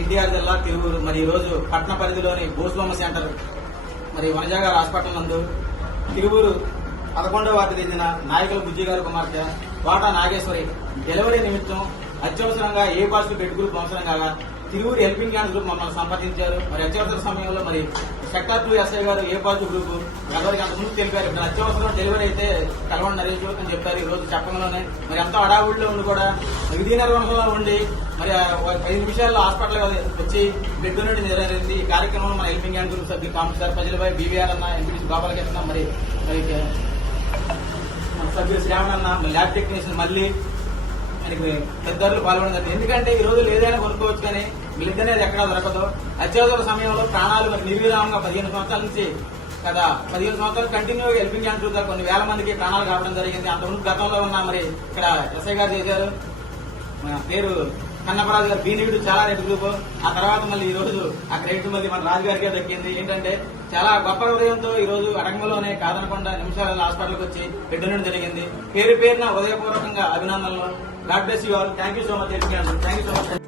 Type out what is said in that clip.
ఎన్టీఆర్ జిల్లా తిరువూరు. మరి ఈ రోజు పట్టణ పరిధిలోని బోస్బొమ్మ సెంటర్ మరి వనజాగారు హాస్పిటల్ నందు తిరువూరు 11వ వార్డు చెందిన నాయకుల బుజ్జి గారు కుమార్తె వాటా నాగేశ్వరి డెలివరీ నిమిత్తం అత్యవసరంగా ఏ పాజిటివ్ బెడ్ గ్రూప్ అవసరం కాగా తిరువూరు హెల్పింగ్ హ్యాండ్ గ్రూప్ మమ్మల్ని సంప్రదించారు. మరి అత్యవసర సమయంలో మరి సెక్టర్ 2 ఎస్ఐ గారు ఏ పాజిటివ్ గ్రూప్ ఎవరికి అంత ముందు తెలిపారు. ఇప్పుడు అత్యవసరం డెలివరీ అయితే కలవండి నరేష్ అని చెప్పారు. ఈ రోజు చెప్పడంలోనే మరి అంతా అడావుడిలో ఉండి కూడా విధి నిర్వహణలో ఉండి మరి 5 నిమిషాల్లో హాస్పిటల్ వచ్చి బెడ్ నుండి నెరవేరింది. ఈ కార్యక్రమంలో మన హెల్పింగ్ హ్యాండ్ గ్రూప్ సభ్యులు కాంపిసార్ ప్రజలపై బీవీఆర్ అన్న, ఎంపీసీ గోపాలకృష్ణ, మరి సభ్యులు శ్రావణ్ అన్న, ల్యాబ్ టెక్నీషియన్ మళ్ళీ మనకి పెద్దలు పాల్గొనడం జరిగింది. ఎందుకంటే ఈ రోజు ఏదైనా కొనుక్కోవచ్చు కానీ బ్లడ్ అనేది ఎక్కడా దొరకదు. అత్యవసర సమయంలో ప్రాణాలు మరి నిర్విరామంగా 15 సంవత్సరాల నుంచి కదా 15 సంవత్సరాలు కంటిన్యూగా హెల్పింగ్ హ్యాండ్ గ్రూప్ కొన్ని వేల మందికి ప్రాణాలు కావడం జరిగింది. అంతకుముందు గతంలో ఉన్న మరి ఇక్కడ ఎస్ఐ గారు చేశారు, పేరు కన్నపరాజు గారు బీనీడు చాలా రెడ్ గ్రూప్. ఆ తర్వాత మళ్ళీ ఈ రోజు ఆ క్రెడిట్ మళ్ళీ మన రాజు గారికే దక్కింది. ఏంటంటే చాలా గొప్ప హృదయంతో ఈ రోజు అడగంలోనే కాదనకుండా నిమిషాలలో హాస్పిటల్కి వచ్చి బెడ్ నుండి జరిగింది. పేరు పేరున హృదయపూర్వకంగా అభినందనలు. God bless you all. Thank you so much. Thank you so much.